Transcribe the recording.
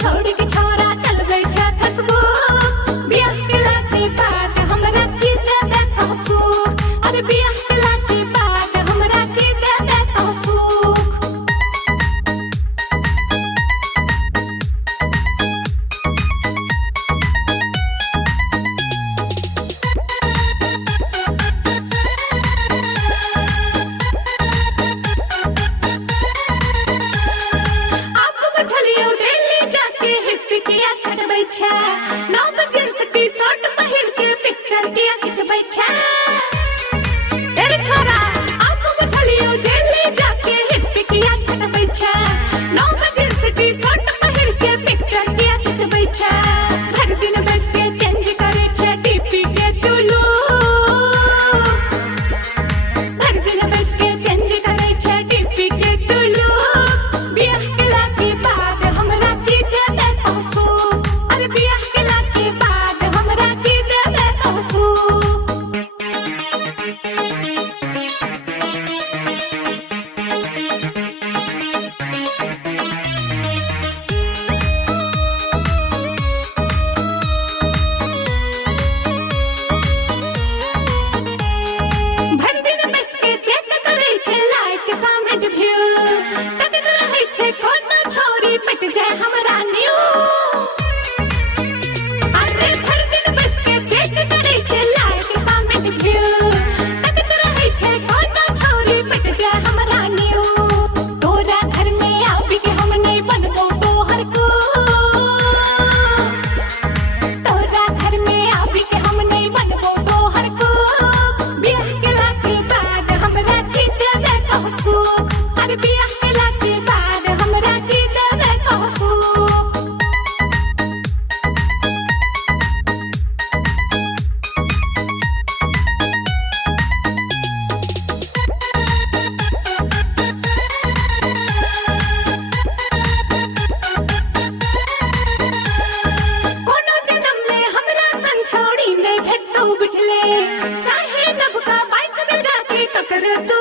छोड़ के छोरा चलबै छै फेसबुक बियाह केला के बाद हमरा की देबे सुख अरे बियाह केला के बाद हमरा की देबे सुख नौ बजे से टी-शर्ट पहिर के पिक्चर किया खिंचबै छै तेरे छोरा आप बुझलियो दिल्ली जाके हिप किया छटबै छै 9 बजे से टी-शर्ट पहिर के पिक्चर किया खिंचबै छै हर दिन बस के चेंज करे छै टीपी के तुलू हर दिन बस के चेंज करे छै टीपी के तुलू बियाह केला के बाद हमरा की देबे सुख अरे बियाह केला के बाद हमरा की देबे सुख भर दिन बस के चेक करे छै लाइक कमेंट व्यू तकत रहै छै कोनो छोरी पट जाय हमरा न्यू अरे भर दिन बस के चेक करे छै लाइक कमेंट व्यू तकत रहै छै कोनो छोरी पट जाय हमरा न्यू तोरा घर में आबि के हम नहीं बनबो तोहर को तोरा घर में आबि के हम नहीं बनबो तोहर को बियाह केला के बाद हमरा की देबे सुख अरे बियाह केला के बाद हमरा की देबे सुख कोनो जन्म में हमरा संग छोड़ी नहीं भेटौ बुझले चाहे नबका बाइक में जाके टकर तू